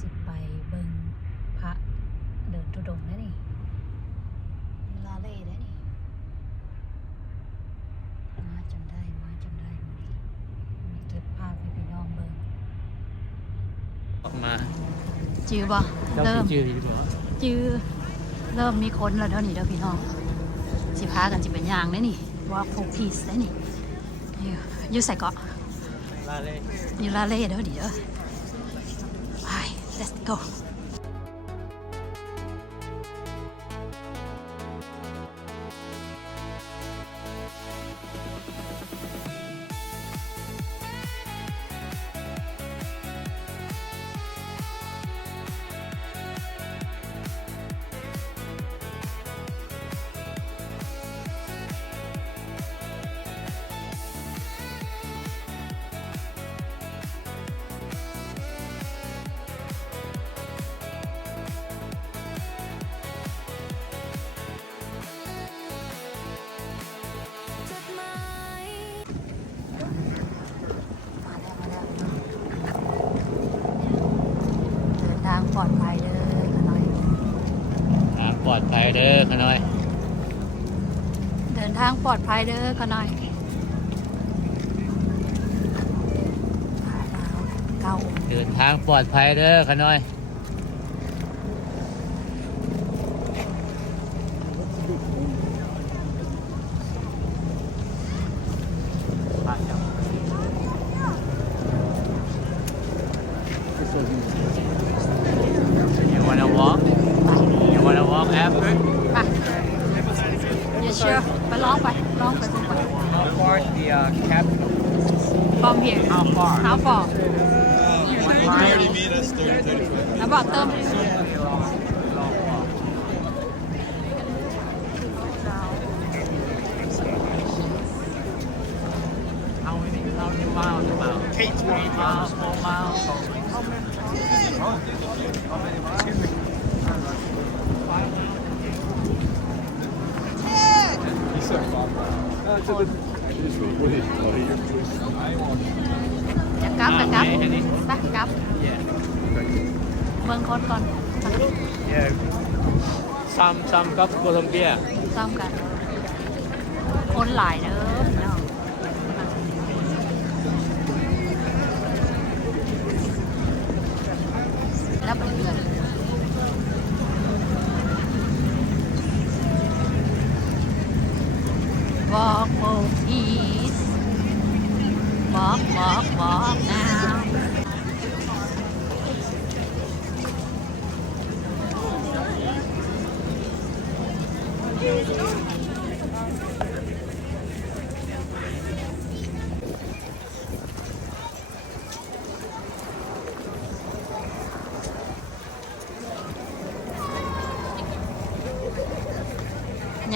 สิไปเบิ่งพระเดินธุดงค์ได้นี่ลาเล่ได้นี่มาจำได้มื้อนี้มีเก็บภาพให้พี่น้องเบิ่งออกมา จื้อบ่เริ่มจื้อเริ่มมีคนแล้วเท่านี้เด้อพี่น้องสิพากันสิไปย่างได้นี่ว่าโฟพีซได้นี่อยู่ใส่เกาะลาเล่อยู่ลาเล่เด้อดิเด้อไป let's goทางปลอดภัยเด้อขน้อยทางปลอดภัยเด้อขน้อยเดินทางปลอดภัยเด้อขน้อยเดินทางปลอดภัยเด้อขน้อยYou wanna walk? You wanna walk after? ไป You sure ไปลองไปลองไปดูไป How far is the capital? From here How far? How far? 30 meters, 30, 35. แล้วบอกเติมHow many miles about? 8 miles, 4 miles. He said 5 miles. It's a bit. It is what it is. What are your choices? จะกลับไปกลับไปกลับ Yeah. เมืองคนก่อน Yeah. Some of Colombia. ซ้อมกันคนหลายเด้อพี่น้องแล้วไปเรื่อยWalk for peace Walk now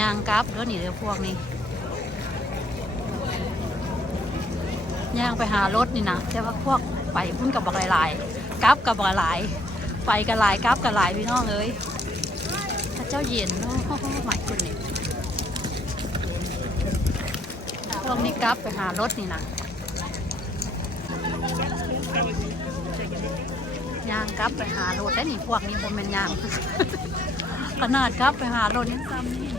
ย่างกลับแล้วนี่เด้อพวกนี้ย่างไปหารถนี่นะแต่ว่าพวกไปพุ่นกับบักหลายๆกลับกับบักหลายไปกันหลายกลับกันหลายพี่น้องเอ้ยพระเจ้าเย็นโอ้โหหมายคุณนี่พวกนี้กลับไปหารถนี่นะย่างกลับไปหารถได้นี่พวกนี้บ่แม่นย่าง ขนาดกลับไปหารถยังซ้ำนี่